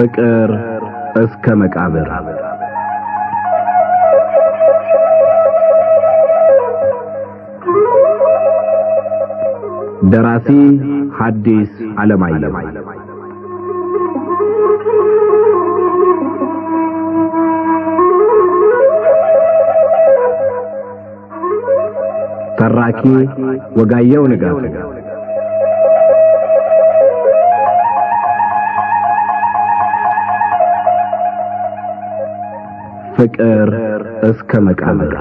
ፍቅር እስከ መቃብር ደራሲ ሐዲስ ዓለማየሁ ተራኪ ወጋየሁ ንጋቱ ፍቅር እስከ መቃብር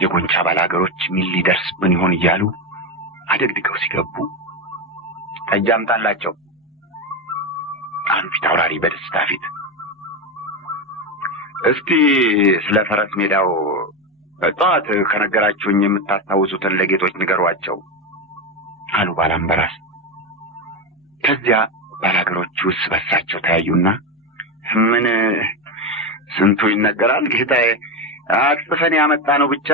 የጎንቻ ባላገሮች ምን ሊደርስ ምን ይሆን ይያሉ አደግድገው ሲገቡ ጠጅ አምጣላቸው አሉ ፊት አውራሪ በደስታ ፊት። እስቲ ስለ ፈረስ ሜዳው በጧት ከነገራችሁኝ የምታስታውሱትን ለጌቶች ንገሯቸው አሉ ባላምበራስ። ከዚያ ባላገሮቹ ስበሳቸው ተያዩና ምን ስንቱ ይነገራል ጌታዬ፣ አጥፈን ያመጣ ነው ብቻ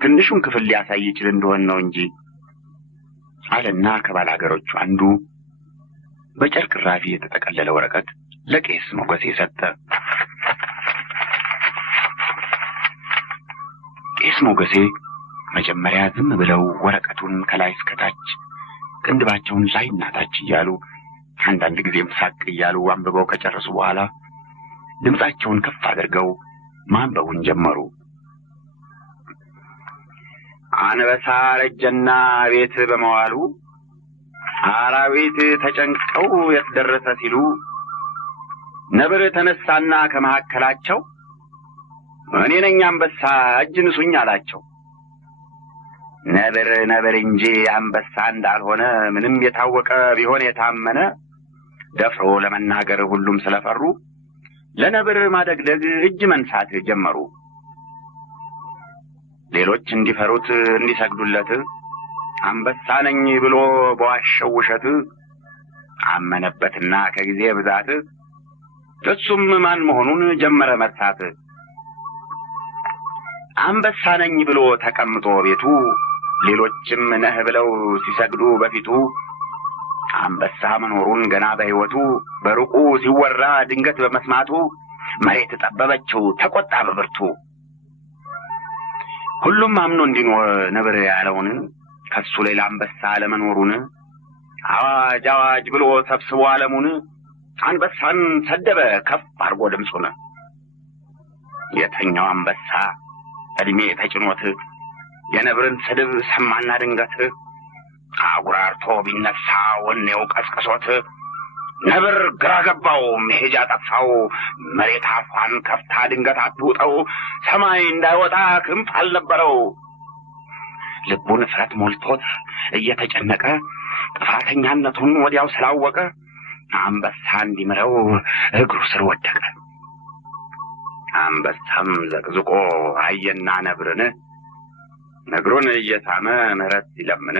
ትንሹን ክፍል ሊያሳይ ይችላል እንደሆነ ነው እንጂ አለና ከባላገሮቹ አንዱ በጨርቅ ራፊ የተጠቀለለ ወረቀት ለቄስ ሞገሴ ሰጠ። ቄስ ሞገሴ መጀመሪያ ዝም ብለው ወረቀቱን ከላይ እስከ ታች ቅንድባቸውን ላይና ታች እያሉ አንዳንድ ጊዜም ሳቅ እያሉ አንብበው ከጨረሱ በኋላ ድምጻቸውን ከፍ አድርገው ማንበቡን ጀመሩ። አንበሳ ረጀና ቤት በመዋሉ አራዊት ተጨንቀው የተደረሰ ሲሉ ነብር ተነሳና ከመሐከላቸው እኔ ነኝ አንበሳ እጅ ንሱኝ አላቸው። ነብር እንጂ አንበሳ እንዳልሆነ ምንም የታወቀ ቢሆን የታመነ ደፍሮ ለመናገር ሁሉም ስለፈሩ ለነብር ማደግደግ እጅ መንሳት ጀመሩ። ሌሎች እንዲፈሩት እንዲሰግዱለት አንበሳ ነኝ ብሎ በዋሸው ውሸት አመነበትና ከጊዜ ብዛት እሱም ማን መሆኑን ጀመረ መርሳት። አንበሳ ነኝ ብሎ ተቀምጦ ቤቱ ሌሎችም ነህ ብለው ሲሰግዱ በፊቱ አንበሳ መኖሩን ገና በሕይወቱ በሩቁ ሲወራ ድንገት በመስማቱ መሬት ጠበበችው ተቆጣ በብርቱ። ሁሉም አምኖ እንዲኖር ነብር ያለውን ከሱ ሌላ አንበሳ ለመኖሩን አዋጅ አዋጅ ብሎ ሰብስቦ ዓለሙን አንበሳን ሰደበ ከፍ አድርጎ ድምፁን። የተኛው አንበሳ እድሜ ተጭኖት የነብርን ስድብ ሰማና ድንገት አጉራርቶ ቢነሳ ወኔው ቀስቅሶት ነብር ግራ ገባው መሄጃ ጠፋው። መሬት አፏን ከፍታ ድንገት አትውጠው ሰማይ እንዳይወጣ ክንፍ አልነበረው። ልቡን ፍረት ሞልቶት እየተጨነቀ ጥፋተኛነቱን ወዲያው ስላወቀ አንበሳ እንዲምረው እግሩ ስር ወደቀ። አንበሳም ዘቅዝቆ አየና ነብርን ነግሩን እየሳመ ምህረት ሲለምን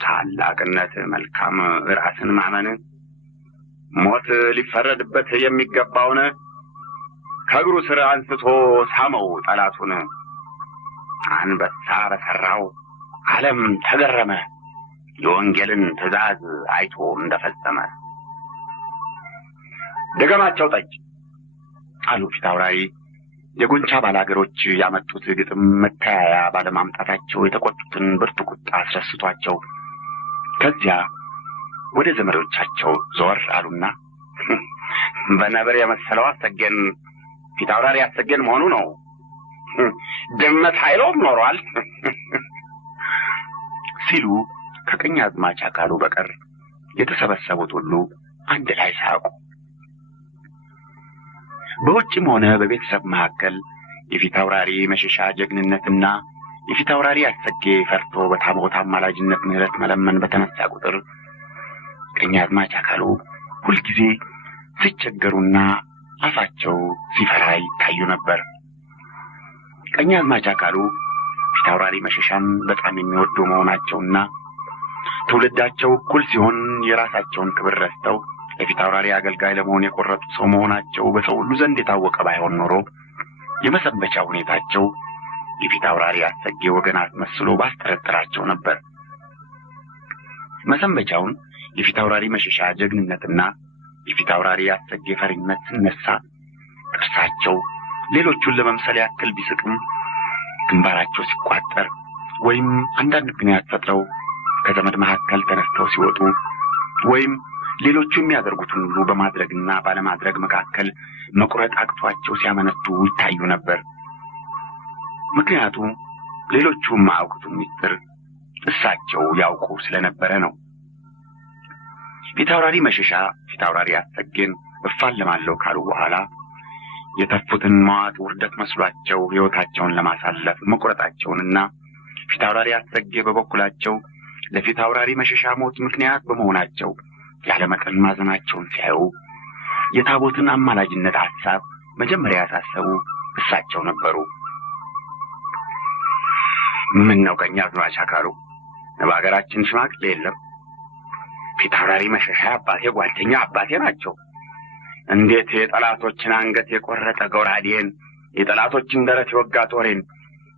ታላቅነት መልካም ራስን ማመን ሞት ሊፈረድበት የሚገባውን ከእግሩ ስር አንስቶ ሳመው ጠላቱን። አንበሳ በሰራው ዓለም ተገረመ የወንጌልን ትእዛዝ አይቶ እንደፈጸመ። ደገማቸው ጠጅ አሉ ፊት አውራሪ። የጎንቻ ባላገሮች ያመጡት ግጥም መታያ ባለማምጣታቸው የተቆጡትን ብርቱ ቁጣ አስረስቷቸው ከዚያ ወደ ዘመዶቻቸው ዞር አሉና በነብር የመሰለው አሰገን ፊት አውራሪ አሰገን መሆኑ ነው። ድመት ኃይሎም ኖሯል ሲሉ ከቀኛዝማች አካሉ በቀር የተሰበሰቡት ሁሉ አንድ ላይ ሳቁ። በውጭም ሆነ በቤተሰብ መካከል የፊት አውራሪ መሸሻ ጀግንነትና የፊት አውራሪ አሰጌ ፈርቶ በታቦት አማላጅነት ምህረት መለመን በተነሳ ቁጥር ቀኛዝማች አካሉ ሁልጊዜ ሲቸገሩና አፋቸው ሲፈራ ይታዩ ነበር። ቀኛዝማች አካሉ ፊታውራሪ መሸሻን በጣም የሚወዱ መሆናቸውና ትውልዳቸው እኩል ሲሆን የራሳቸውን ክብር ረስተው የፊታውራሪ አገልጋይ ለመሆን የቆረጡ ሰው መሆናቸው በሰው ሁሉ ዘንድ የታወቀ ባይሆን ኖሮ የመሰንበቻ ሁኔታቸው የፊታውራሪ አሰጌ ወገን አስመስሎ ባስጠረጠራቸው ነበር። መሰንበቻውን የፊታውራሪ መሸሻ ጀግንነትና የፊታውራሪ አሰጌ ፈሪነት ሲነሳ ጥርሳቸው ሌሎቹን ለመምሰል ያክል ቢስቅም ግንባራቸው ሲቋጠር ወይም አንዳንድ ምክንያት ፈጥረው ከዘመድ መካከል ተነስተው ሲወጡ ወይም ሌሎቹ የሚያደርጉትን ሁሉ በማድረግና ባለማድረግ መካከል መቁረጥ አቅቷቸው ሲያመነቱ ይታዩ ነበር። ምክንያቱም ሌሎቹ የማያውቁትን ምስጢር እሳቸው ያውቁ ስለነበረ ነው። ፊታውራሪ መሸሻ ፊታውራሪ አሰጌን እፋለማለሁ ካሉ በኋላ የተፉትን መዋጥ ውርደት መስሏቸው ሕይወታቸውን ለማሳለፍ መቁረጣቸውንና ፊታውራሪ አሰጌ በበኩላቸው ለፊታውራሪ መሸሻ ሞት ምክንያት በመሆናቸው ያለመጠን ማዘናቸውን ሲያዩ የታቦትን አማላጅነት ሐሳብ መጀመሪያ ያሳሰቡ እሳቸው ነበሩ። ምን ነው ቀኛዝማች አካሉ፣ በአገራችን ሽማግሌ የለም? ፊታውራሪ መሸሻ አባቴ ጓደኛ አባቴ ናቸው። እንዴት የጠላቶችን አንገት የቆረጠ ጎራዴን የጠላቶችን ደረት የወጋ ጦሬን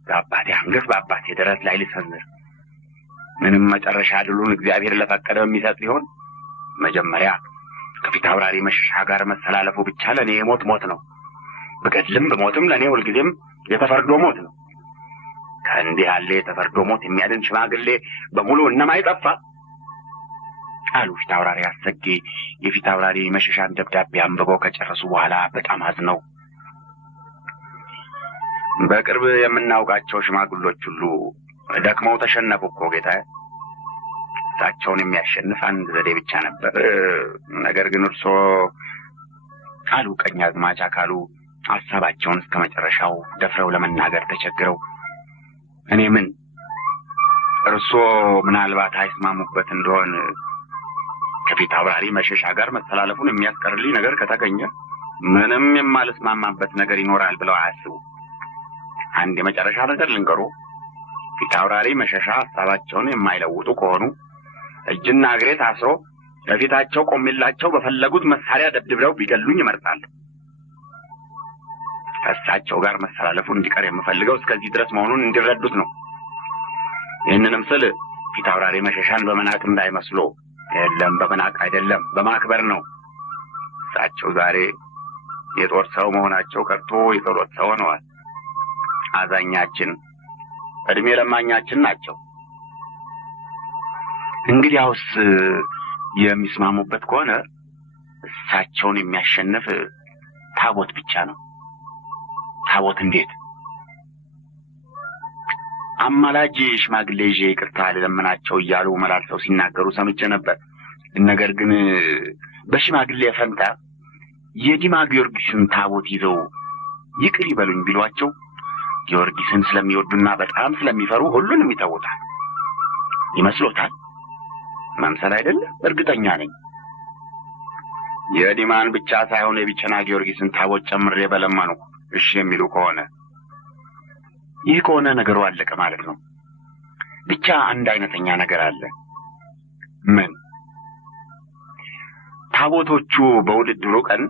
በአባቴ አንገት በአባቴ ደረት ላይ ልሰንዝር? ምንም መጨረሻ ድሉን እግዚአብሔር ለፈቀደው የሚሰጥ ሊሆን መጀመሪያ ከፊታውራሪ መሸሻ ጋር መሰላለፉ ብቻ ለእኔ የሞት ሞት ነው። በገድልም በሞትም ለእኔ ሁልጊዜም የተፈርዶ ሞት ነው። ከእንዲህ ያለ የተፈርዶ ሞት የሚያድን ሽማግሌ በሙሉ እነማይጠፋ አሉ። ፊታውራሪ አሰጌ የፊታውራሪ መሸሻን ደብዳቤ አንብበው ከጨረሱ በኋላ በጣም አዝነው፣ በቅርብ የምናውቃቸው ሽማግሎች ሁሉ ደክመው ተሸነፉ እኮ ጌታዬ። እሳቸውን የሚያሸንፍ አንድ ዘዴ ብቻ ነበር። ነገር ግን እርሶ አሉ ቀኛዝማች አካሉ ሐሳባቸውን እስከ መጨረሻው ደፍረው ለመናገር ተቸግረው፣ እኔ ምን እርሶ ምናልባት አይስማሙበት እንደሆን ከፊታውራሪ መሸሻ ጋር መተላለፉን የሚያስቀርልኝ ነገር ከተገኘ ምንም የማልስማማበት ነገር ይኖራል ብለው አያስቡ። አንድ የመጨረሻ ነገር ልንገሩ። ፊታውራሪ መሸሻ ሐሳባቸውን የማይለውጡ ከሆኑ እጅና እግሬ ታስሮ በፊታቸው ቆሜላቸው በፈለጉት መሳሪያ ደብድበው ቢገሉኝ እመርጣለሁ። ከእሳቸው ጋር መተላለፉ እንዲቀር የምፈልገው እስከዚህ ድረስ መሆኑን እንዲረዱት ነው። ይህንንም ስል ፊታውራሪ መሸሻን በመናቅ እንዳይመስሎ። የለም፣ በመናቅ አይደለም፣ በማክበር ነው። እሳቸው ዛሬ የጦር ሰው መሆናቸው ቀርቶ የጸሎት ሰው ሆነዋል። አዛኛችን፣ እድሜ ለማኛችን ናቸው። እንግዲያውስ የሚስማሙበት ከሆነ እሳቸውን የሚያሸንፍ ታቦት ብቻ ነው። ታቦት እንዴት? አማላጅ ሽማግሌ ይዤ ይቅርታ ልለምናቸው እያሉ መላልሰው ሲናገሩ ሰምቼ ነበር። ነገር ግን በሽማግሌ ፈንታ የዲማ ጊዮርጊስን ታቦት ይዘው ይቅር ይበሉኝ ቢሏቸው ጊዮርጊስን ስለሚወዱና በጣም ስለሚፈሩ ሁሉንም ይተውታል ይመስሎታል? መምሰል አይደለም፣ እርግጠኛ ነኝ። የዲማን ብቻ ሳይሆን የቢቸና ጊዮርጊስን ታቦት ጨምሬ በለመኑ እሺ የሚሉ ከሆነ ይህ ከሆነ ነገሩ አለቀ ማለት ነው። ብቻ አንድ አይነተኛ ነገር አለ። ምን? ታቦቶቹ በውድድሩ ቀን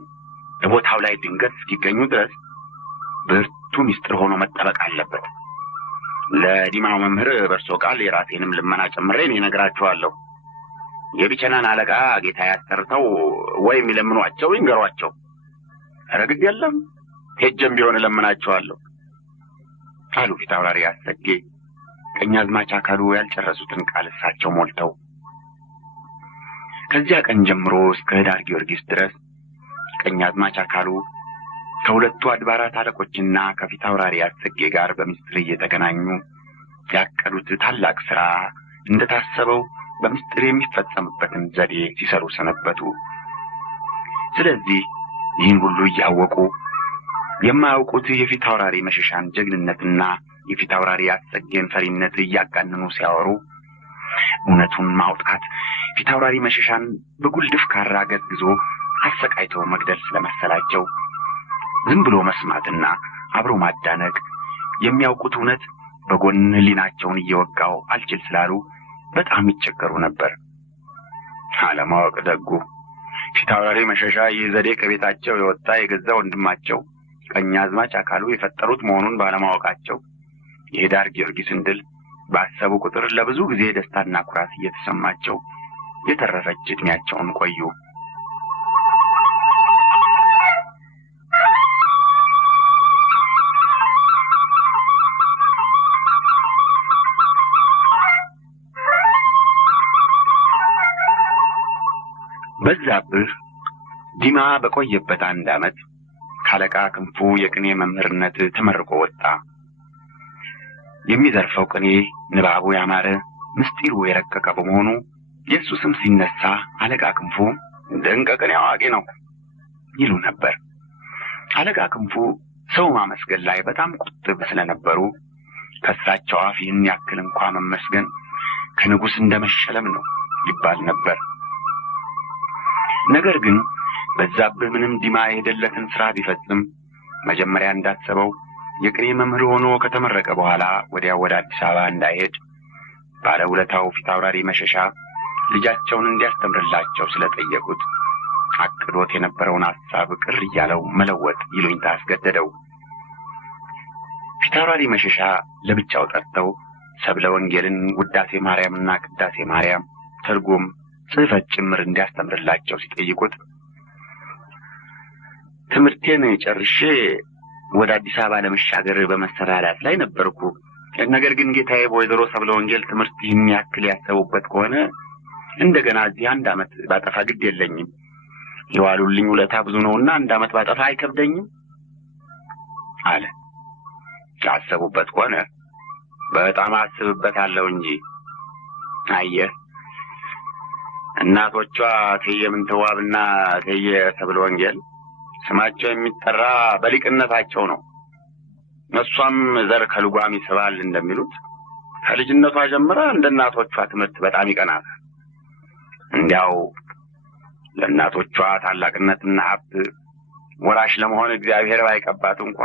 በቦታው ላይ ድንገት እስኪገኙ ድረስ ብርቱ ምስጢር ሆኖ መጠበቅ አለበት። ለዲማው መምህር በርሶ ቃል የራሴንም ልመና ጨምሬ እነግራቸዋለሁ። የቢቸናን አለቃ ጌታ ያሰርተው ወይም ይለምኗቸው ይንገሯቸው። ረግድ የለም፣ ሄጀም ቢሆን ለምናቸዋለሁ አሉ ፊታውራሪ አሰጌ ቀኛዝማች አካሉ ያልጨረሱትን ቃል እሳቸው ሞልተው። ከዚያ ቀን ጀምሮ እስከ ዳር ጊዮርጊስ ድረስ ቀኛዝማች አካሉ ከሁለቱ አድባራት አለቆችና ከፊታውራሪ አሰጌ ጋር በምስጢር እየተገናኙ ያቀዱት ታላቅ ሥራ እንደታሰበው በምስጢር የሚፈጸምበትን ዘዴ ሲሰሩ ሰነበቱ። ስለዚህ ይህን ሁሉ እያወቁ የማያውቁት የፊታውራሪ መሸሻን ጀግንነትና የፊታውራሪ አሰጌን ፈሪነት እያጋነኑ ሲያወሩ እውነቱን ማውጣት ፊታውራሪ መሸሻን በጉልድፍ ካራ ገዝግዞ አሰቃይቶ መግደል ስለመሰላቸው ዝም ብሎ መስማትና አብሮ ማዳነቅ የሚያውቁት እውነት በጎን ሊናቸውን እየወጋው አልችል ስላሉ በጣም ይቸገሩ ነበር። አለማወቅ ደጉ ፊታውራሪ መሸሻ የዘዴ ከቤታቸው የወጣ የገዛ ወንድማቸው ቀኛዝማች አካሉ የፈጠሩት መሆኑን ባለማወቃቸው የዳር ጊዮርጊስን ድል ባሰቡ ቁጥር ለብዙ ጊዜ ደስታና ኩራት እየተሰማቸው የተረፈች ዕድሜያቸውን ቆዩ። በዛብህ ዲማ በቆየበት 1 ዓመት ካለቃ ክንፉ የቅኔ መምህርነት ተመርቆ ወጣ። የሚዘርፈው ቅኔ ንባቡ ያማረ ምስጢሩ የረቀቀ በመሆኑ የሱ ስም ሲነሳ አለቃ ክንፉ ድንቅ ቅኔ አዋቂ ነው ይሉ ነበር። አለቃ ክንፉ ሰው ማመስገን ላይ በጣም ቁጥብ ስለነበሩ ከሳቸው አፍ ይህን ያክል እንኳን መመስገን ከንጉሥ እንደመሸለም ነው ይባል ነበር። ነገር ግን በዛብህ ምንም ዲማ የሄደለትን ስራ ቢፈጽም መጀመሪያ እንዳሰበው የቅኔ መምህር ሆኖ ከተመረቀ በኋላ ወዲያ ወደ አዲስ አበባ እንዳይሄድ ባለውለታው ፊታውራሪ መሸሻ ልጃቸውን እንዲያስተምርላቸው ስለጠየቁት አቅዶት የነበረውን ሐሳብ ቅር እያለው መለወጥ ይሉኝታ አስገደደው። ፊታውራሪ መሸሻ ለብቻው ጠርተው ሰብለ ወንጌልን፣ ውዳሴ ማርያምና ቅዳሴ ማርያም ትርጉም ጽሕፈት ጭምር እንዲያስተምርላቸው ሲጠይቁት ትምህርቴን ጨርሼ ወደ አዲስ አበባ ለመሻገር በመሰናዳት ላይ ነበርኩ። ነገር ግን ጌታዬ በወይዘሮ ሰብለ ወንጌል ትምህርት ይህን ያክል ያሰቡበት ከሆነ እንደገና እዚህ 1 ዓመት ባጠፋ ግድ የለኝም። የዋሉልኝ ውለታ ብዙ ነውና 1 ዓመት ባጠፋ አይከብደኝም አለ። ያሰቡበት ከሆነ በጣም አስብበታለሁ እንጂ አየህ እናቶቿ እቴጌ ምንትዋብና እቴጌ ሰብለ ወንጌል ስማቸው የሚጠራ በሊቅነታቸው ነው። እሷም ዘር ከልጓም ይስባል እንደሚሉት ከልጅነቷ ጀምራ እንደ እናቶቿ ትምህርት በጣም ይቀናል። እንዲያው ለእናቶቿ ታላቅነትና ሀብት ወራሽ ለመሆን እግዚአብሔር ባይቀባት እንኳ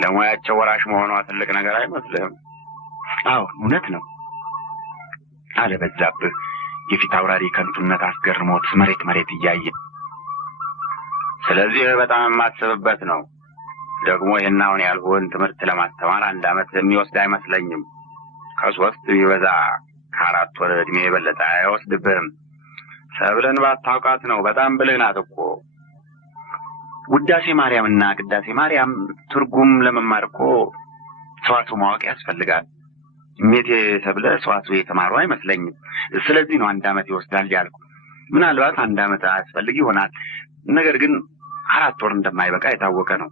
ለሙያቸው ወራሽ መሆኗ ትልቅ ነገር አይመስልህም? አዎ እውነት ነው አለ በዛብህ የፊታውራሪ ከንቱነት አስገርሞት መሬት እያየ። ስለዚህ በጣም የማስብበት ነው። ደግሞ ይህን አሁን ያልሆን ትምህርት ለማስተማር 1 ዓመት የሚወስድ አይመስለኝም። ከ3 ቢበዛ ከ4 ወር ዕድሜ የበለጠ አይወስድብህም። ሰብለን ባታውቃት ነው። በጣም ብልህ ናት እኮ። ውዳሴ ማርያምና ቅዳሴ ማርያም ትርጉም ለመማር እኮ ሰዋስው ማወቅ ያስፈልጋል። እሜቴ ሰብለ ሰዋስው የተማሩ አይመስለኝም። ስለዚህ ነው 1 ዓመት ይወስዳል ያልኩ። ምናልባት 1 ዓመት አያስፈልግ ይሆናል። ነገር ግን 4 ወር እንደማይበቃ የታወቀ ነው።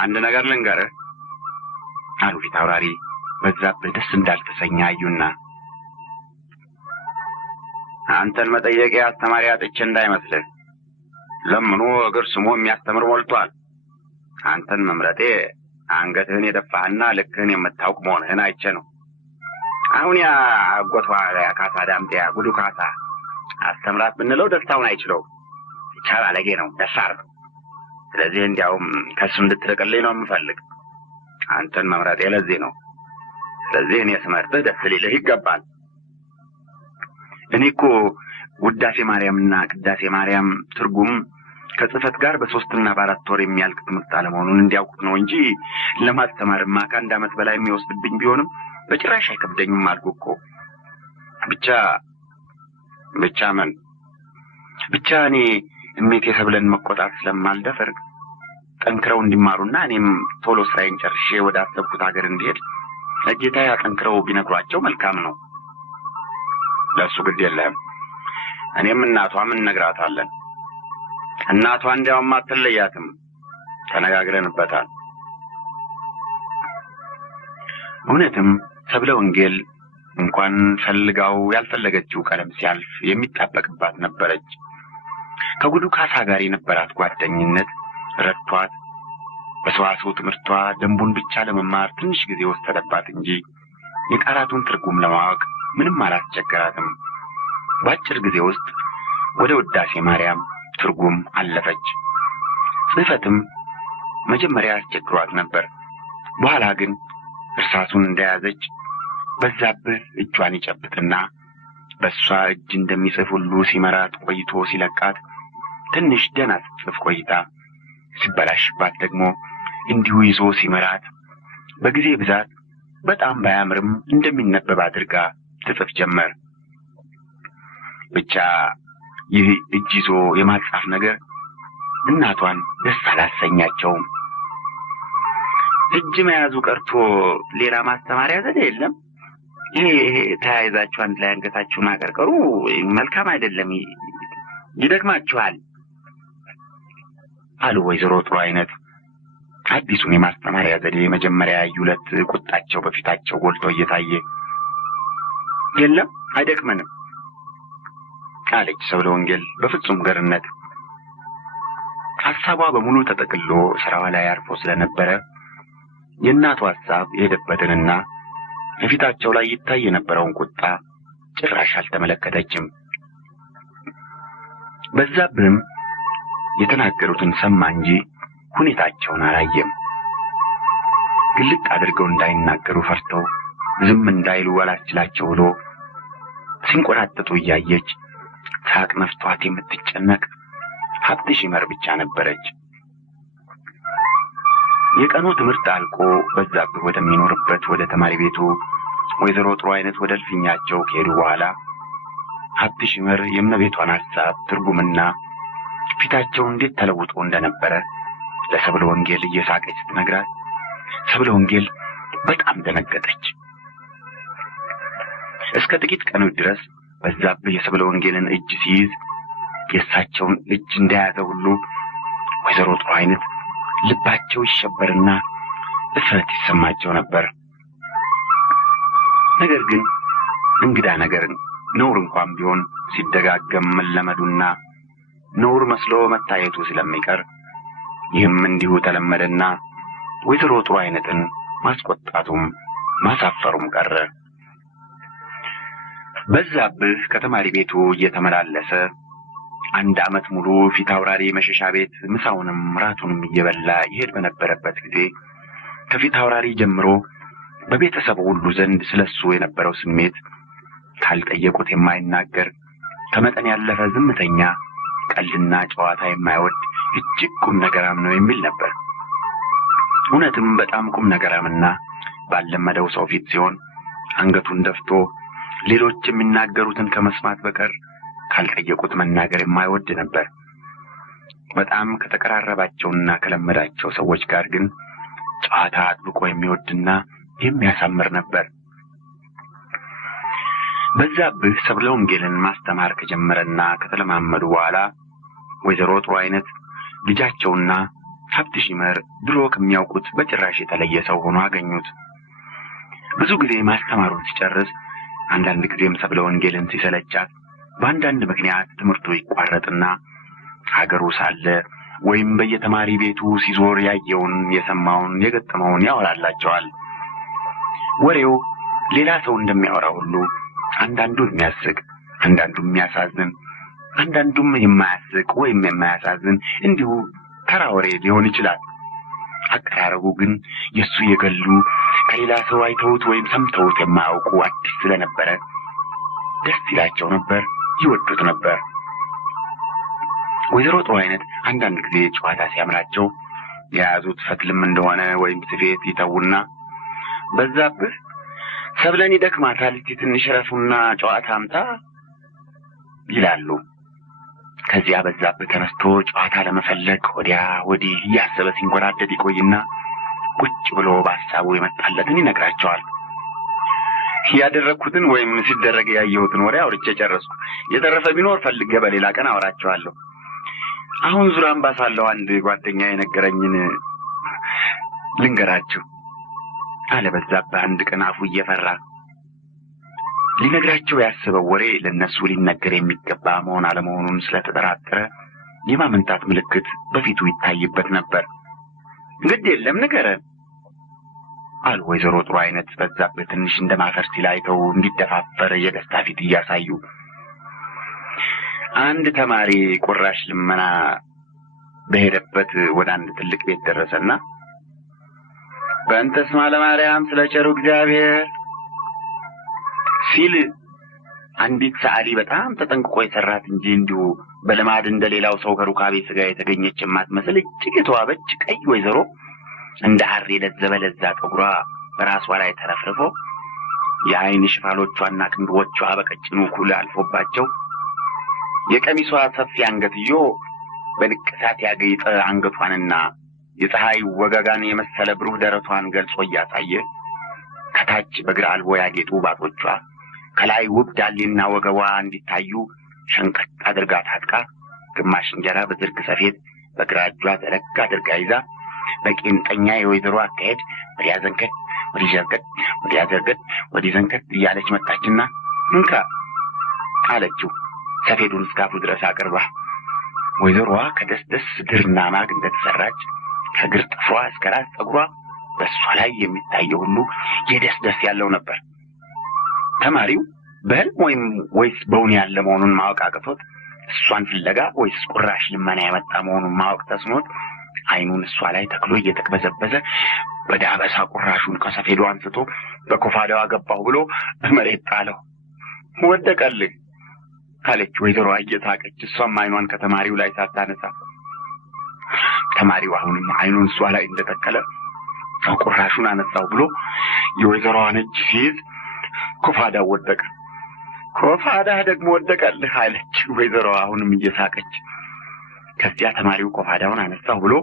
አንድ ነገር ልንገርህ አሉ ፊታውራሪ በዛብህ ደስ እንዳልተሰኘ አዩና፣ አንተን መጠየቂያ አስተማሪ አጥቼ እንዳይመስልህ። ለምኑ እግር ስሙ የሚያስተምር ሞልቷል። አንተን መምረጤ አንገትህን የደፋህና ልክህን የምታውቅ መሆንህን አይቼ ነው። አሁን ያ አጎቷ ካሳ ዳምጤ ጉዱ ካሳ አስተምራት ብንለው ደስታውን አይችለው። ይቻል አለጌ ነው፣ ደሳር ነው። ስለዚህ እንዲያውም ከሱ እንድትርቅልኝ ነው የምፈልግ። አንተን መምረጤ ለዚህ ነው። ስለዚህ እኔ ስመርጥህ ደስ ሊልህ ይገባል። እኔ እኮ ውዳሴ ማርያምና ቅዳሴ ማርያም ትርጉም ከጽሕፈት ጋር በ3 እና በ4 ወር የሚያልቅ ትምህርት አለመሆኑን እንዲያውቁት ነው እንጂ ለማስተማርማ ከ1 ዓመት በላይ የሚወስድብኝ ቢሆንም በጭራሽ አይከብደኝም አልኩ እኮ። ብቻ እኔ እሜቴ ሰብለን መቆጣት ስለማልደፍር ጠንክረው እንዲማሩና እኔም ቶሎ ስራዬን ጨርሼ ወደ አሰብኩት ሀገር እንድሄድ ለጌታዬ አጠንክረው ቢነግሯቸው መልካም ነው። ለሱ ግድ የለህም። እኔም እናቷም እንነግራታለን። እናቷ እንዲያውም አትለያትም፣ ተነጋግረንበታል። እውነትም ሰብለ ወንጌል እንኳን ፈልጋው ያልፈለገችው ቀለም ሲያልፍ የሚጣበቅባት ነበረች። ከጉዱ ካሳ ጋር የነበራት ጓደኝነት ረድቷት በሰዋስው ትምህርቷ ደንቡን ብቻ ለመማር ትንሽ ጊዜ ወሰደባት እንጂ የቃላቱን ትርጉም ለማወቅ ምንም አላስቸገራትም። በአጭር ጊዜ ውስጥ ወደ ውዳሴ ማርያም ትርጉም አለፈች። ጽሕፈትም መጀመሪያ አስቸግሯት ነበር። በኋላ ግን እርሳሱን እንደያዘች በዛብህ እጇን ይጨብጥና በሷ እጅ እንደሚጽፍ ሁሉ ሲመራት ቆይቶ ሲለቃት ትንሽ ደህና ስትጽፍ ቆይታ ሲበላሽባት ደግሞ እንዲሁ ይዞ ሲመራት በጊዜ ብዛት በጣም ባያምርም እንደሚነበብ አድርጋ ትጽፍ ጀመር። ብቻ ይህ እጅ ይዞ የማጻፍ ነገር እናቷን ደስ አላሰኛቸውም። እጅ መያዙ ቀርቶ ሌላ ማስተማሪያ ዘዴ የለም? ይሄ ተያይዛችሁ አንድ ላይ አንገታችሁን አቀርቀሩ መልካም አይደለም፣ ይደክማችኋል አሉ ወይዘሮ ጥሩ አይነት። አዲሱን የማስተማሪያ ዘዴ መጀመሪያ ያዩለት ቁጣቸው በፊታቸው ጎልቶ እየታየ የለም አይደክመንም አለች ሰብለ ወንጌል በፍጹም ገርነት። ሐሳቧ በሙሉ ተጠቅሎ ስራዋ ላይ አርፎ ስለነበረ የእናቷ ሐሳብ የሄደበትንና በፊታቸው ላይ ይታይ የነበረውን ቁጣ ጭራሽ አልተመለከተችም። በዛብህም የተናገሩትን ሰማ እንጂ ሁኔታቸውን አላየም። ግልጥ አድርገው እንዳይናገሩ ፈርተው ዝም እንዳይሉ አላስችላቸው ብሎ ሲንቆራጠጡ እያየች ሳቅ ነፍቷት የምትጨነቅ ሀብትሽ ይመር ብቻ ነበረች። የቀኑ ትምህርት አልቆ በዛብህ ወደሚኖርበት ወደ ተማሪ ቤቱ ወይዘሮ ጥሩ አይነት ወደ እልፍኛቸው ከሄዱ በኋላ ሀብትሽ ይመር የእመቤቷን ሐሳብ ትርጉምና ፊታቸው እንዴት ተለውጦ እንደነበረ ለሰብለ ወንጌል እየሳቀች ስትነግራት ሰብለ ወንጌል በጣም ደነገጠች። እስከ ጥቂት ቀኖች ድረስ በዛብህ የሰብለ ወንጌልን እጅ ሲይዝ የእሳቸውን እጅ እንደያዘ ሁሉ ወይዘሮ ጥሩ አይነት ልባቸው ይሸበርና እፍረት ይሰማቸው ነበር። ነገር ግን እንግዳ ነገር ነውር እንኳን ቢሆን ሲደጋገም መለመዱና ነውር መስሎ መታየቱ ስለሚቀር ይህም እንዲሁ ተለመደና ወይዘሮ ጥሩ አይነትን ማስቆጣቱም ማሳፈሩም ቀረ። በዛብህ ከተማሪ ቤቱ እየተመላለሰ አንድ ዓመት ሙሉ ፊት አውራሪ መሸሻ ቤት ምሳውንም ራቱንም እየበላ ይሄድ በነበረበት ጊዜ ከፊት አውራሪ ጀምሮ በቤተሰቡ ሁሉ ዘንድ ስለሱ የነበረው ስሜት ካልጠየቁት የማይናገር ከመጠን ያለፈ ዝምተኛ፣ ቀልድና ጨዋታ የማይወድ እጅግ ቁም ነገራም ነው የሚል ነበር። እውነትም በጣም ቁም ነገራምና ባለመደው ሰው ፊት ሲሆን አንገቱን ደፍቶ ሌሎች የሚናገሩትን ከመስማት በቀር ካልጠየቁት መናገር የማይወድ ነበር። በጣም ከተቀራረባቸውና ከለመዳቸው ሰዎች ጋር ግን ጨዋታ አጥብቆ የሚወድና የሚያሳምር ነበር። በዛብህ ሰብለ ወንጌልን ማስተማር ከጀመረና ከተለማመዱ በኋላ ወይዘሮ ጥሩ አይነት ልጃቸውና ሀብትሽ ይመር ድሮ ከሚያውቁት በጭራሽ የተለየ ሰው ሆኖ አገኙት። ብዙ ጊዜ ማስተማሩን ሲጨርስ አንዳንድ ጊዜም ሰብለ ወንጌልን ሲሰለቻት በአንዳንድ ምክንያት ትምህርቱ ይቋረጥና ሀገሩ ሳለ ወይም በየተማሪ ቤቱ ሲዞር ያየውን የሰማውን የገጠመውን ያወራላቸዋል። ወሬው ሌላ ሰው እንደሚያወራ ሁሉ አንዳንዱ የሚያስቅ፣ አንዳንዱ የሚያሳዝን፣ አንዳንዱም የማያስቅ ወይም የማያሳዝን እንዲሁ ተራ ወሬ ሊሆን ይችላል። አቀራረቡ ግን የሱ የገሉ ከሌላ ሰው አይተውት ወይም ሰምተውት የማያውቁ አዲስ ስለነበረ ደስ ይላቸው ነበር፣ ይወዱት ነበር። ወይዘሮ ጥሩ አይነት አንዳንድ ጊዜ ጨዋታ ሲያምራቸው የያዙት ፈትልም እንደሆነ ወይም ስፌት ይተውና በዛብህ ሰብለን ይደክማታል፣ ትንሽ ረፉና ጨዋታ አምጣ ይላሉ። ከዚያ በዛብህ ተነስቶ ጨዋታ ለመፈለግ ወዲያ ወዲህ እያሰበ ሲንጎራደድ ይቆይና ቁጭ ብሎ በሐሳቡ የመጣለትን ይነግራቸዋል። ያደረኩትን ወይም ሲደረግ ያየሁትን ወሬ አውርቼ ጨረስኩ። የተረፈ ቢኖር ፈልጌ በሌላ ቀን አወራቸዋለሁ። አሁን ዙራምባ ሳለሁ አንድ ጓደኛ የነገረኝን ልንገራችሁ አለ በዛብህ አንድ ቀን አፉ እየፈራ። ሊነግራቸው ያሰበው ወሬ ለነሱ ሊነገር የሚገባ መሆን አለመሆኑን ስለተጠራጠረ የማመንታት ምልክት በፊቱ ይታይበት ነበር። ግድ የለም ንገረን አሉ ወይዘሮ ጥሩ አይነት በዛብህ ትንሽ እንደማፈር ሲላይተው እንዲደፋፈር የደስታ ፊት እያሳዩ። አንድ ተማሪ ቁራሽ ልመና በሄደበት ወደ አንድ ትልቅ ቤት ደረሰና በእንተ ስማ ለማርያም ስለ ቸሩ እግዚአብሔር ሲል አንዲት ሰዓሊ በጣም ተጠንቅቆ የሰራት እንጂ እንዲሁ በልማድ እንደሌላው ሰው ከሩካቤ ስጋ የተገኘች የማትመስል እጅግ የተዋበች ቀይ ወይዘሮ እንደ ሐር የለዘበለዛ ጠጉሯ በራሷ ላይ ተረፍርፎ የዓይን ሽፋሎቿና ክንዶቿ በቀጭኑ ኩል አልፎባቸው የቀሚሷ ሰፊ አንገትዮ በንቅሳት ያጌጠ አንገቷንና የፀሐይ ወጋጋን የመሰለ ብሩህ ደረቷን ገልጾ እያሳየ ከታች በግራ አልቦ ያጌጡ ባቶቿ ከላይ ውብ ዳሌና ወገቧ እንዲታዩ ሸንቀጥ አድርጋ ታጥቃ ግማሽ እንጀራ በዝርግ ሰፌድ በግራ እጇ ዘለግ አድርጋ ይዛ በቂንጠኛ የወይዘሮ አካሄድ ወዲያ ዘንከት ወዲህ ሸንቀጥ ወዲያ ዘርገት ወዲህ ዘንከት እያለች መጣችና እንካ አለችው ሰፌዱን እስካፉ ድረስ አቅርባ። ወይዘሮዋ ከደስደስ ድርና ማግ እንደተሰራች ከግር ጥፍሯ እስከ ራስ ፀጉሯ በሷ ላይ የሚታየው ሁሉ የደስደስ ያለው ነበር። ተማሪው በህልም ወይስ በውን ያለ መሆኑን ማወቅ አቅቶት እሷን ፍለጋ ወይስ ቁራሽ ልመና የመጣ መሆኑን ማወቅ ተስኖት አይኑን እሷ ላይ ተክሎ እየተቅበዘበዘ ወደ አበሳ ቁራሹን ከሰፌዱ አንስቶ በኮፋዳው አገባው ብሎ መሬት ጣለው። ወደቀልህ አለች ወይዘሮዋ እየሳቀች እሷም አይኗን ከተማሪው ላይ ሳታነሳ። ተማሪው አሁንም አይኑን እሷ ላይ እንደተከለ ቁራሹን አነሳው ብሎ የወይዘሮዋን እጅ ሲይዝ ኮፋዳው ወደቀ። ኮፋዳህ ደግሞ ወደቀልህ አለች ወይዘሮዋ አሁንም እየሳቀች። ከዚያ ተማሪው ኮፋዳውን አነሳው ብሎ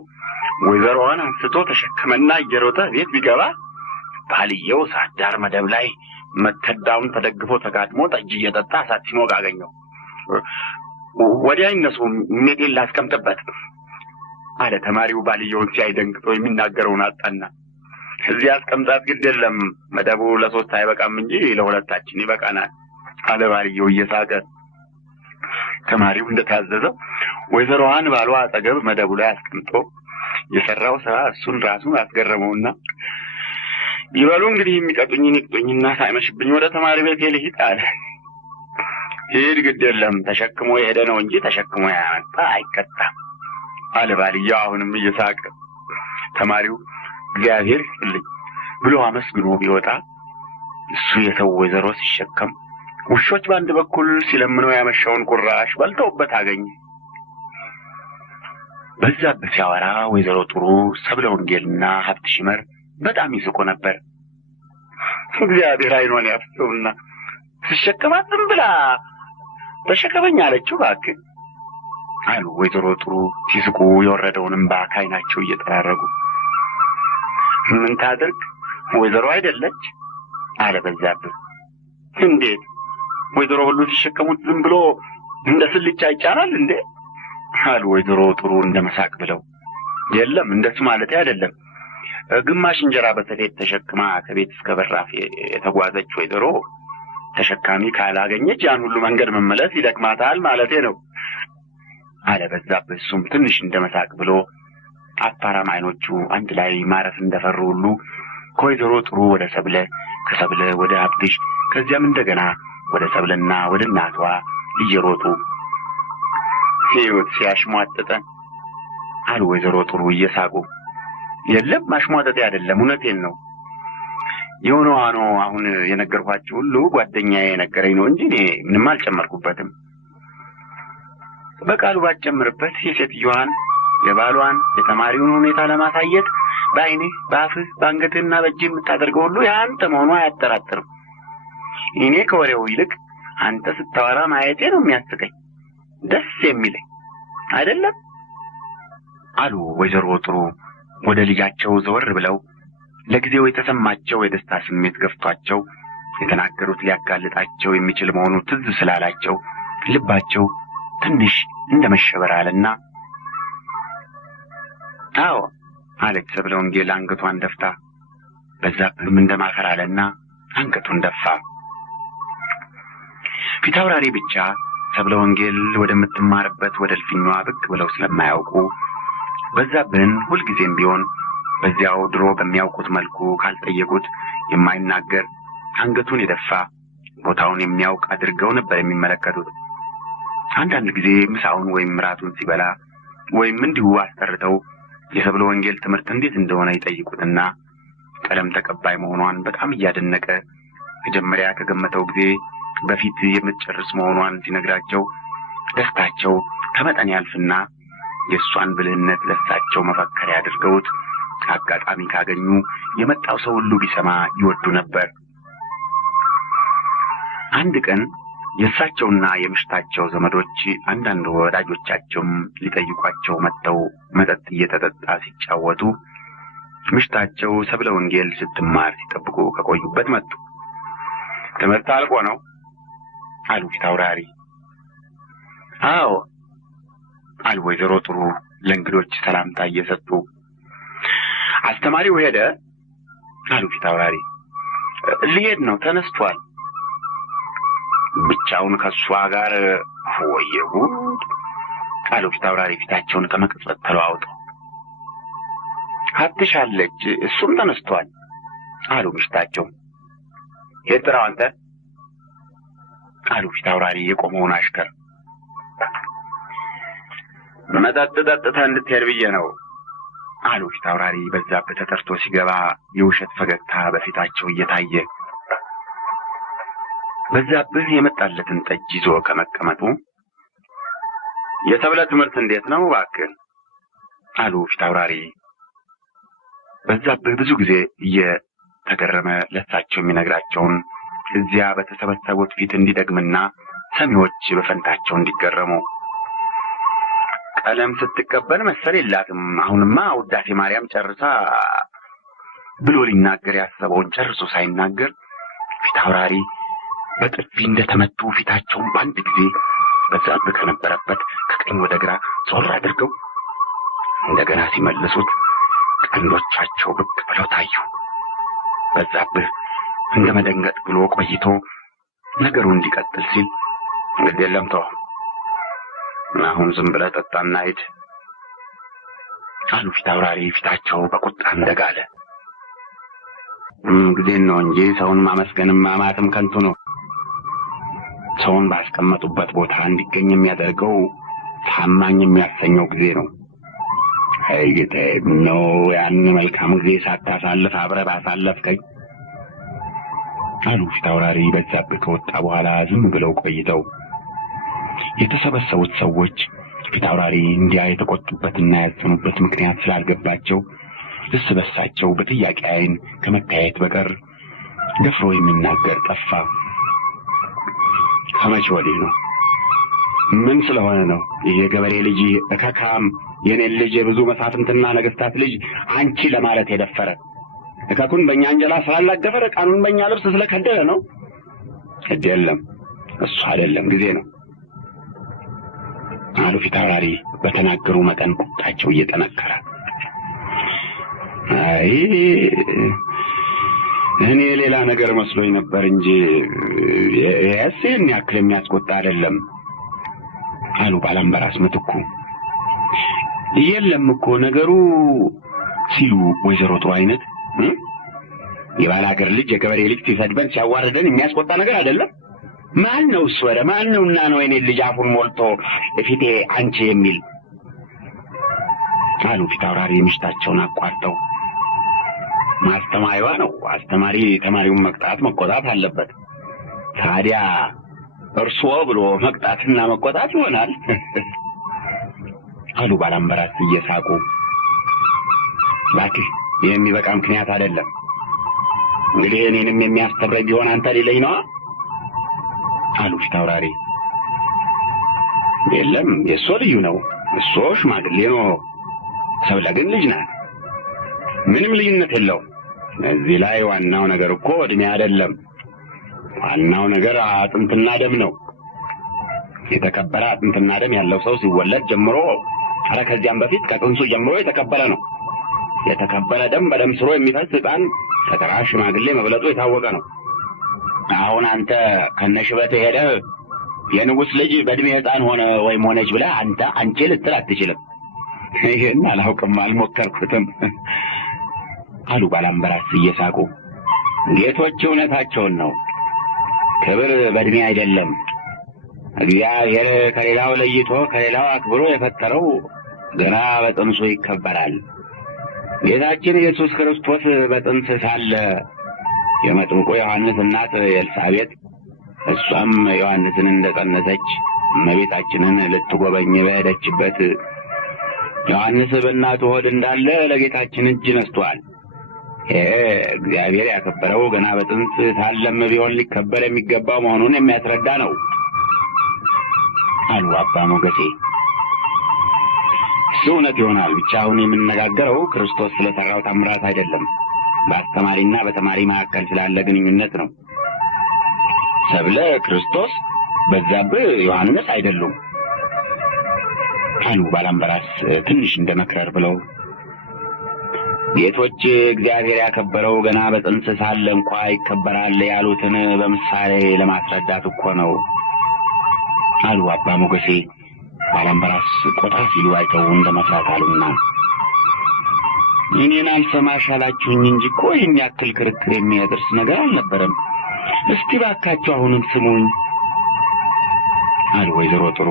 ወይዘሮዋን አንስቶ ተሸከመና እየሮጠ ቤት ቢገባ ባልየው ሳዳር መደብ ላይ መከዳውን ተደግፎ ተጋድሞ ጠጅ እየጠጣ እሳት ሲሞቅ አገኘው። ወዲያ ይነሱ ሜቴን ላስቀምጥበት አለ ተማሪው ባልየውን ሲያይ ደንግጦ የሚናገረውን አጣና። እዚህ አስቀምጣት ግድ የለም መደቡ ለሶስት አይበቃም እንጂ ለሁለታችን ይበቃናል አለ ባልየው እየሳቀ። ተማሪው እንደታዘዘው ወይዘሮዋን ባሏ አጠገብ መደቡ ላይ አስቀምጦ የሰራው ስራ እሱን ራሱን አስገረመውና ይበሉ እንግዲህ የሚቀጡኝን ይቅጡኝና ሳይመሽብኝ ወደ ተማሪ ቤት ልሂድ አለ። ሂድ ግድ የለም ተሸክሞ የሄደ ነው እንጂ ተሸክሞ ያመጣ አይቀጣም አለ ባልየው አሁንም እየሳቀ። ተማሪው እግዚአብሔር ይስጥልኝ ብሎ አመስግኖ ቢወጣ እሱ የሰው ወይዘሮ ሲሸከም ውሾች በአንድ በኩል ሲለምነው ያመሻውን ቁራሽ በልተውበት አገኘ። በዛብህ ሲያወራ ወይዘሮ ጥሩ ሰብለ ወንጌልና ሀብት ሽመር በጣም ይስቁ ነበር። እግዚአብሔር አይኗን ያፍሰውና ሲሸከማት ዝም ብላ ተሸከመኝ አለችው እባክህ አሉ ወይዘሮ ጥሩ ሲስቁ የወረደውን እንባ ከዓይናቸው እየጠራረጉ። ምን ታድርግ ወይዘሮ አይደለች አለ በዛብህ። እንዴት ወይዘሮ ሁሉ ሲሸከሙት ዝም ብሎ እንደ ስልቻ ይጫናል እንዴ አሉ ወይዘሮ ጥሩ እንደመሳቅ ብለው። የለም እንደሱ ማለት አይደለም። ግማሽ እንጀራ በሰፌድ ተሸክማ ከቤት እስከ በራፍ የተጓዘች ወይዘሮ ተሸካሚ ካላገኘች ያን ሁሉ መንገድ መመለስ ይደክማታል ማለቴ ነው አለ በዛብህ እሱም ትንሽ እንደመሳቅ ብሎ። አፋራም አይኖቹ አንድ ላይ ማረፍ እንደፈሩ ሁሉ ከወይዘሮ ጥሩ ወደ ሰብለ፣ ከሰብለ ወደ ሀብትሽ፣ ከዚያም እንደገና ወደ ሰብለና ወደ እናቷ እየሮጡ ሕይወት ሲያሽሟጥጠን አሉ ወይዘሮ ጥሩ እየሳቁ። የለም ማሽሟጠጤ አይደለም እውነቴን ነው። የሆነው አሁን የነገርኳችሁ ሁሉ ጓደኛዬ የነገረኝ ነው እንጂ እኔ ምንም አልጨመርኩበትም። በቃሉ ባጨምርበት የሴትዮዋን የባሏን የተማሪውን ሁኔታ ለማሳየት በአይንህ በአፍህ በአንገትህና በእጅህ የምታደርገው ሁሉ ያንተ መሆኑ አያጠራጥርም። እኔ ከወሬው ይልቅ አንተ ስታወራ ማየቴ ነው የሚያስቀኝ ደስ የሚለኝ አይደለም አሉ ወይዘሮ ጥሩ ወደ ልጃቸው ዘወር ብለው። ለጊዜው የተሰማቸው የደስታ ስሜት ገፍቷቸው የተናገሩት ሊያጋልጣቸው የሚችል መሆኑ ትዝ ስላላቸው ልባቸው ትንሽ እንደመሸበር አለና አዎ አለች ሰብለ ወንጌል አንገቷን ደፍታ። በዛብህም እንደማፈር አለና አንገቱን ደፋ። ፊታውራሪ ብቻ ሰብለ ወንጌል ወደምትማርበት ወደ እልፍኟ ብቅ ብለው ስለማያውቁ በዛብህን ሁልጊዜም ቢሆን በዚያው ድሮ በሚያውቁት መልኩ ካልጠየቁት የማይናገር አንገቱን የደፋ ቦታውን የሚያውቅ አድርገው ነበር የሚመለከቱት። አንዳንድ ጊዜ ምሳውን ወይም ራቱን ሲበላ ወይም እንዲሁ አስጠርተው የሰብለ ወንጌል ትምህርት እንዴት እንደሆነ ይጠይቁትና ቀለም ተቀባይ መሆኗን በጣም እያደነቀ መጀመሪያ ከገመተው ጊዜ በፊት የምትጨርስ መሆኗን ሲነግራቸው ደስታቸው ከመጠን ያልፍና የእሷን ብልህነት ለሳቸው መፈከሪያ አድርገውት አጋጣሚ ካገኙ የመጣው ሰው ሁሉ ቢሰማ ይወዱ ነበር። አንድ ቀን የእሳቸውና የምሽታቸው ዘመዶች አንዳንድ ወዳጆቻቸውም ሊጠይቋቸው መጥተው መጠጥ እየተጠጣ ሲጫወቱ ምሽታቸው ሰብለ ወንጌል ስትማር ሲጠብቁ ከቆዩበት መጡ። ትምህርት አልቆ ነው አሉ ፊታውራሪ። አዎ አሉ ወይዘሮ ጥሩ ለእንግዶች ሰላምታ እየሰጡ። አስተማሪው ሄደ አሉ ፊታውራሪ። ሊሄድ ነው ተነስቷል። ብቻውን ከሷ ጋር ወየው አሉ ፊታውራሪ ፊታቸውን ከመቅጽበት ተለዋውጠው። ሀብትሻለች እሱም ተነስቷል አሉ ምሽታቸው። የጥራው አንተ አሉ ፊታውራሪ የቆመውን አሽከር። መጠጥ ጠጥተህ እንድትሄድ ብዬ ነው አሉ ፊታውራሪ በዛብህ ተጠርቶ ሲገባ የውሸት ፈገግታ በፊታቸው እየታየ። በዛብህ የመጣለትን ጠጅ ይዞ ከመቀመጡ የሰብለ ትምህርት እንዴት ነው እባክህ አሉ ፊታውራሪ። በዛብህ ብዙ ጊዜ እየተገረመ ለሳቸው የሚነግራቸውን እዚያ በተሰበሰቡት ፊት እንዲደግምና ሰሚዎች በፈንታቸው እንዲገረሙ። ቀለም ስትቀበል መሰል የላትም አሁንማ ውዳሴ ማርያም ጨርሳ ብሎ ሊናገር ያሰበውን ጨርሶ ሳይናገር ፊታውራሪ በጥፊ እንደተመቱ ፊታቸውን በአንድ ጊዜ በዛብህ ከነበረበት ከቀኝ ወደ ግራ ዞር አድርገው እንደገና ሲመልሱት ቀንዶቻቸው ብቅ ብለው ታዩ። በዛብህ እንደ መደንገጥ ብሎ ቆይቶ ነገሩ እንዲቀጥል ሲል እንግዲህ የለም ተው አሁን ዝም ብለህ ጠጣና ሂድ አሉ ፊታውራሪ ፊታቸው በቁጣ እንደጋለ። ጊዜን ነው እንጂ ሰውን ማመስገንም ማማትም ከንቱ ነው። ሰውን ባስቀመጡበት ቦታ እንዲገኝ የሚያደርገው ታማኝ የሚያሰኘው ጊዜ ነው። አይ ጌታዬ ነው ያን መልካም ጊዜ ሳታሳልፍ አብረህ ባሳለፍከኝ አሉ ፊታውራሪ በዛብህ ከወጣ በኋላ ዝም ብለው ቆይተው። የተሰበሰቡት ሰዎች ፊታውራሪ እንዲያ የተቆጡበትና ያዘኑበት ምክንያት ስላልገባቸው እርስ በርሳቸው በጥያቄ ዓይን ከመታየት በቀር ደፍሮ የሚናገር ጠፋ። ከመቼ ወዲህ ነው? ምን ስለሆነ ነው? ይሄ ገበሬ ልጅ እከካም የኔን ልጅ የብዙ መሳፍንትና ነገስታት ልጅ አንቺ ለማለት የደፈረ እከኩን በእኛ እንጀላ ስላላገፈረ ቃኑን በእኛ ልብስ ስለከደለ ነው? አይደለም፣ እሱ አይደለም፣ ጊዜ ነው አሉ ፊታውራሪ በተናገሩ መጠን ቁጣቸው እየጠነከረ። አይ እኔ ሌላ ነገር መስሎኝ ነበር እንጂ ያሰን ያክል የሚያስቆጣ አይደለም አሉ ባላምበራስ ምትኩ። የለም እኮ ነገሩ ሲሉ ወይዘሮ ጥሩ አይነት የባላገር ልጅ የገበሬ ልጅ ሲሰድበን ሲያዋርደን የሚያስቆጣ ነገር አይደለም። ማን ነው እሱ? ወደ ማን ነውና ነው እኔ ልጅ አፉን ሞልቶ እፊቴ አንቺ የሚል አሉ ፊታውራሪ ምሽታቸውን አቋርጠው። ማስተማሪዋ ነው። አስተማሪ ተማሪውን መቅጣት መቆጣት አለበት። ታዲያ እርሶ ብሎ መቅጣትና መቆጣት ይሆናል አሉ ባላምበራስ እየሳቁ። እባክህ የሚበቃ ምክንያት አይደለም። እንግዲህ እኔንም የሚያስተብረኝ ቢሆን አንተ ሌለኝ ነው አሉ ፊታውራሪ። የለም የእሱ ልዩ ነው። እሱ ሽማግሌ ነው። ሰብለ ግን ልጅ ናት። ምንም ልዩነት የለው። እዚህ ላይ ዋናው ነገር እኮ እድሜ አይደለም። ዋናው ነገር አጥንትና ደም ነው። የተከበረ አጥንትና ደም ያለው ሰው ሲወለድ ጀምሮ ኧረ ከዚያም በፊት ከጥንሱ ጀምሮ የተከበረ ነው። የተከበረ ደም በደም ስሮ የሚፈስ ሕፃን ከተራ ሽማግሌ መብለጡ የታወቀ ነው። አሁን አንተ ከነሽበት ሄደህ የንጉሥ ልጅ በእድሜ ሕፃን ሆነ ወይም ሆነች ብለህ አንቺ ልትል አትችልም። ይሄን አላውቅም፣ አልሞከርኩትም አሉ ባላምበራስ እየሳቁ። ጌቶች እውነታቸውን ነው። ክብር በእድሜ አይደለም። እግዚአብሔር ከሌላው ለይቶ ከሌላው አክብሮ የፈጠረው ገና በጥንሱ ይከበራል። ጌታችን ኢየሱስ ክርስቶስ በጥንት ሳለ የመጥምቁ ዮሐንስ እናት ኤልሳቤጥ እሷም ዮሐንስን እንደጸነሰች እመቤታችንን ልትጎበኝ በሄደችበት ዮሐንስ በእናቱ ሆድ እንዳለ ለጌታችን እጅ ነስቷል። ይሄ እግዚአብሔር ያከበረው ገና በጥንት ሳለም ቢሆን ሊከበር የሚገባው መሆኑን የሚያስረዳ ነው አሉ አባ ሞገሴ። እሱ እውነት ይሆናል። ብቻ አሁን የምንነጋገረው ክርስቶስ ስለሰራው ታምራት አይደለም፣ በአስተማሪና በተማሪ መካከል ስላለ ግንኙነት ነው። ሰብለ ክርስቶስ፣ በዛብህ ዮሐንስ አይደሉም አሉ ባላምበራስ ትንሽ እንደመክረር ብለው። ጌቶች እግዚአብሔር ያከበረው ገና በጥንት ሳለ እንኳ ይከበራል ያሉትን በምሳሌ ለማስረዳት እኮ ነው አሉ አባ ሞገሴ። ባላምበራስ ቆጣ ሲሉ አይተው እንደመስራት አሉና እኔን አልሰማሽ አላችሁኝ እንጂ እኮ ይህን ያክል ክርክር የሚያደርስ ነገር አልነበረም። እስቲ ባካችሁ አሁንም ስሙኝ አሉ ወይዘሮ ጥሩ።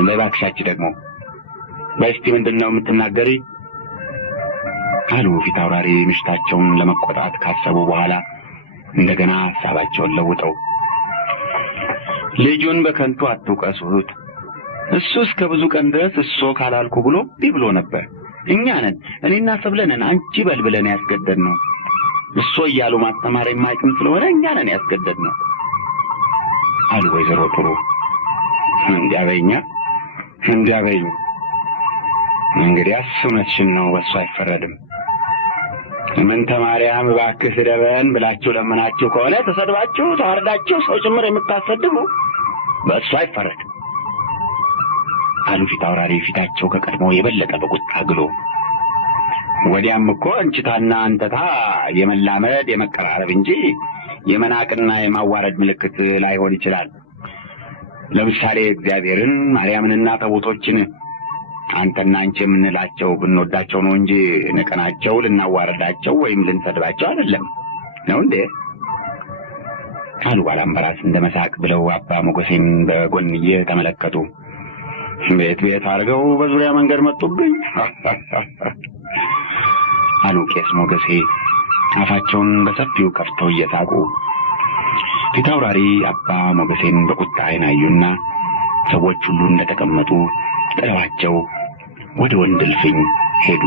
ለባክሻች ደግሞ በስቲ ምንድነው የምትናገሪ አሉ ፊት አውራሪ ምሽታቸውን ለመቆጣት ካሰቡ በኋላ እንደገና ሐሳባቸውን ለውጠው። ልጁን በከንቱ አትውቀሱት። እሱ እስከ ብዙ ቀን ድረስ እሱ ካላልኩ ብሎ ቢብሎ ነበር። እኛ ነን እኔና ሰብለነን አንቺ በልብለን ያስገደድነው። እሱ እያሉ ማስተማር የማይቅም ስለሆነ እኛ ነን ያስገደድነው አሉ ወይዘሮ ጥሩ። እንዲያበኛ እንግዲህ እውነትሽን ነው፣ በሱ አይፈረድም። ምንተ ማርያም እባክህ ስደበን ብላችሁ ለምናችሁ ከሆነ ተሰድባችሁ ተዋርዳችሁ ሰው ጭምር የምታሰድቡ በሱ አይፈረድም አሉ ፊት አውራሪ ፊታቸው ከቀድሞ የበለጠ በቁጣ ግሎ። ወዲያም እኮ እንጭታና አንተታ የመላመድ የመቀራረብ እንጂ የመናቅና የማዋረድ ምልክት ላይሆን ይችላል። ለምሳሌ እግዚአብሔርን ማርያምንና ታቦቶችን አንተና አንቺ የምንላቸው ብንወዳቸው ነው እንጂ ንቀናቸው ልናዋረዳቸው ወይም ልንሰድባቸው አይደለም ነው እንዴ አሉ ባላምበራስ እንደመሳቅ ብለው አባ ሞገሴን በጎንዬ ተመለከቱ። ቤት አድርገው በዙሪያ መንገድ መጡብኝ አሉ ቄስ ሞገሴ አፋቸውን በሰፊው ከፍተው እየሳቁ። ፊት አውራሪ አባ ሞገሴን በቁጣ አይን አዩና ሰዎች ሁሉ እንደተቀመጡ ጥለዋቸው ወደ ወንድ እልፍኝ ሄዱ።